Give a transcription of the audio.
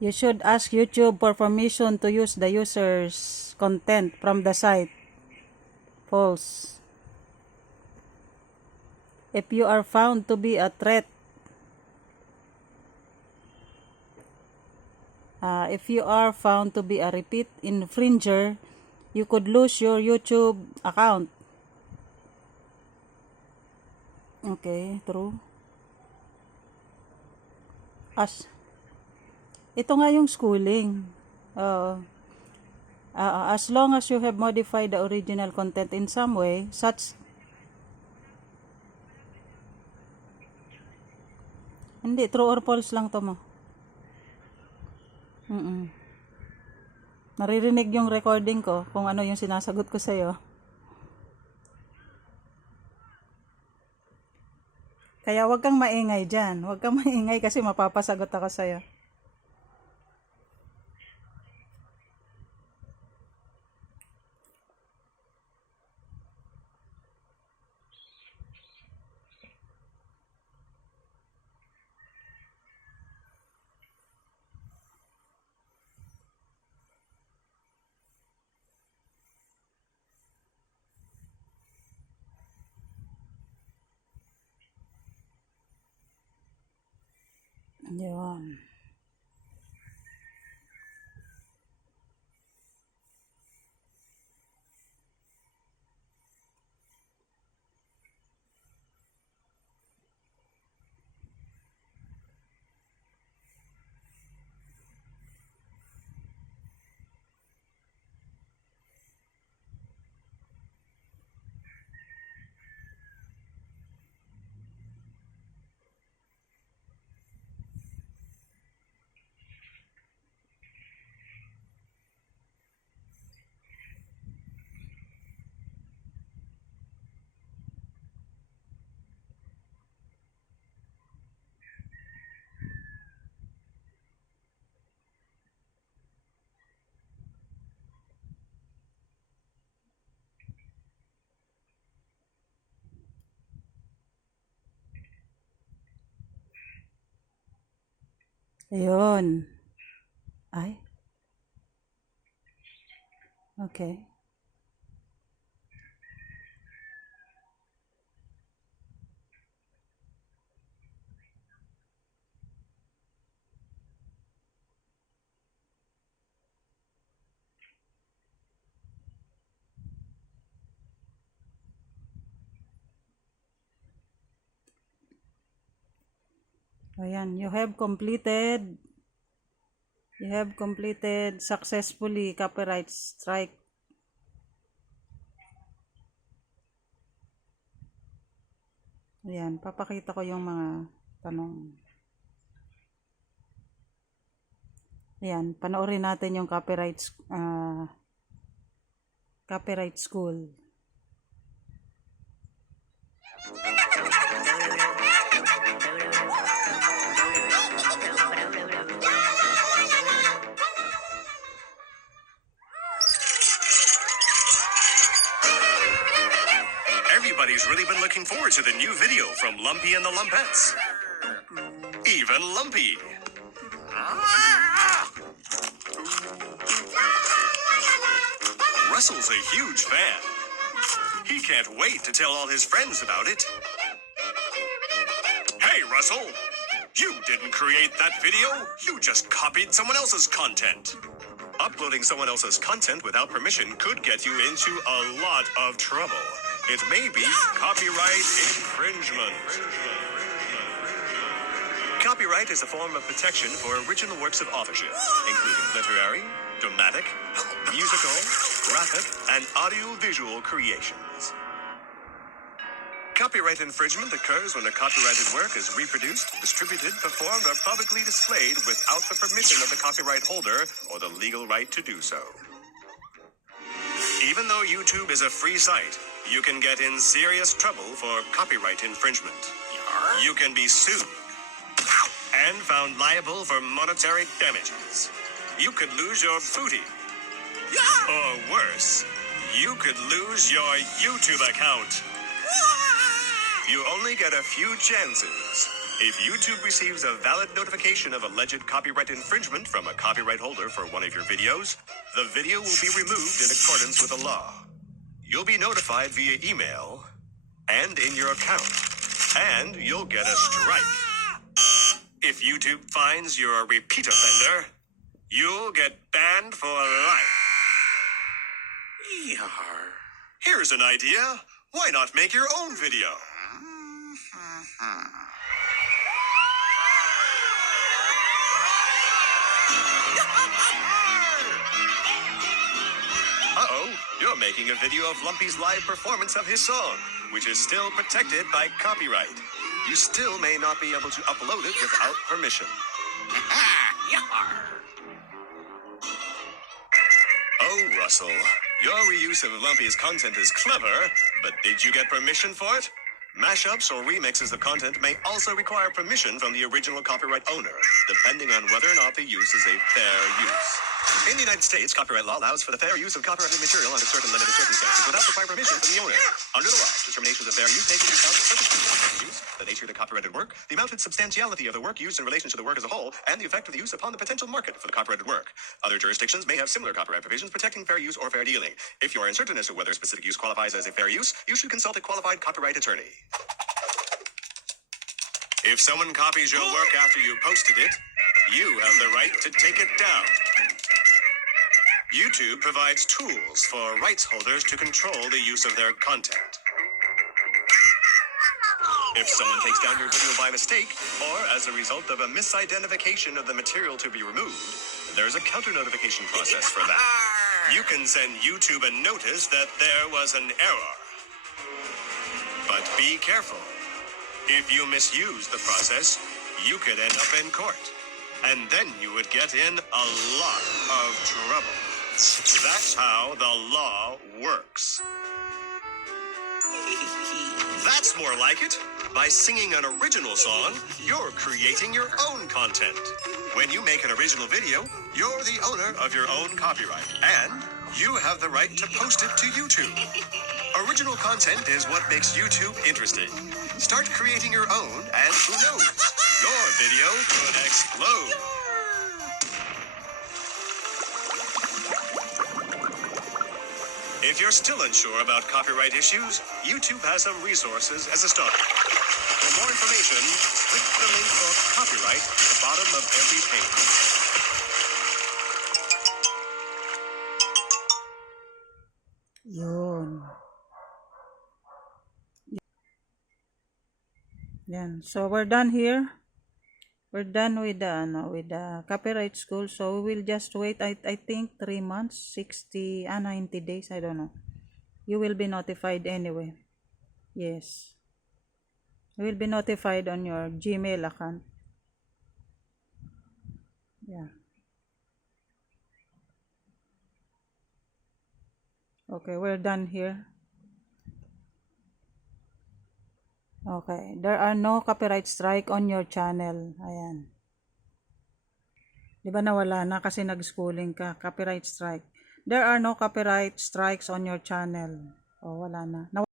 You should ask YouTube for permission to use the user's content from the site. False. If you are found to be a threat, if you are found to be a repeat infringer, you could lose your YouTube account. Okay, true. Ito nga yung schooling. As long as you have modified the original content in some way, such... Hindi, true or false lang to mo. Naririnig yung recording ko kung ano yung sinasagot ko sa'yo. Kaya wag kang maingay dyan. Wag kang maingay kasi mapapasagot ako sa'yo. Yun. Ayun. Ay. Okay. Ayan, you have completed successfully copyright strike. Ayan, papakita ko yung mga tanong. Ayan, panoorin natin yung copyright school. Everybody's really been looking forward to the new video from Lumpy and the Lumpettes. Even Lumpy. Russell's a huge fan. He can't wait to tell all his friends about it. Hey, Russell! You didn't create that video. You just copied someone else's content. Uploading someone else's content without permission could get you into a lot of trouble. It may be copyright infringement. Copyright is a form of protection for original works of authorship, including literary, dramatic, musical, graphic, and audiovisual creations. Copyright infringement occurs when a copyrighted work is reproduced, distributed, performed, or publicly displayed without the permission of the copyright holder or the legal right to do so. Even though YouTube is a free site, you can get in serious trouble for copyright infringement. You can be sued and found liable for monetary damages. You could lose your booty. Or worse, you could lose your YouTube account. You only get a few chances. If YouTube receives a valid notification of alleged copyright infringement from a copyright holder for one of your videos, the video will be removed in accordance with the law. You'll be notified via email and in your account, and you'll get a strike. If YouTube finds you're a repeat offender, you'll get banned for life. Yar. Here's an idea. Why not make your own video? Uh-oh, you're making a video of Lumpy's live performance of his song, which is still protected by copyright. You still may not be able to upload it without permission. Oh, Russell, your reuse of Lumpy's content is clever, but did you get permission for it? Mashups or remixes of content may also require permission from the original copyright owner, depending on whether or not the use is a fair use. In the United States, copyright law allows for the fair use of copyrighted material under certain limited circumstances without requiring permission from the owner. Under the law, determinations of fair use take into account the circumstances of use, the nature of the copyrighted work, the amount and substantiality of the work used in relation to the work as a whole, and the effect of the use upon the potential market for the copyrighted work. Other jurisdictions may have similar copyright provisions protecting fair use or fair dealing. If you are uncertain as to whether specific use qualifies as a fair use, you should consult a qualified copyright attorney. If someone copies your work after you posted it, you have the right to take it down. YouTube provides tools for rights holders to control the use of their content. If someone takes down your video by mistake, or as a result of a misidentification of the material to be removed, there's a counter-notification process for that. You can send YouTube a notice that there was an error. But be careful. If you misuse the process, you could end up in court. And then you would get in a lot of trouble. That's how the law works. That's more like it. By singing an original song, you're creating your own content. When you make an original video, you're the owner of your own copyright, and you have the right to post it to YouTube. Original content is what makes YouTube interesting. Start creating your own, and who knows, your video could explode. If you're still unsure about copyright issues, YouTube has some resources as a start. For more information, click the link for copyright at the bottom of every page. Yun. Yan. So we're done here. We're done with the copyright school. So we will just wait. I think 3 months, 60, 90 days. I don't know. You will be notified anyway. Yes. You will be notified on your Gmail account. Yeah. Okay, we're done here. Okay, there are no copyright strike on your channel. Ayan. Di ba nawala na kasi nag-schooling ka? Copyright strike. There are no copyright strikes on your channel. Oh, wala na.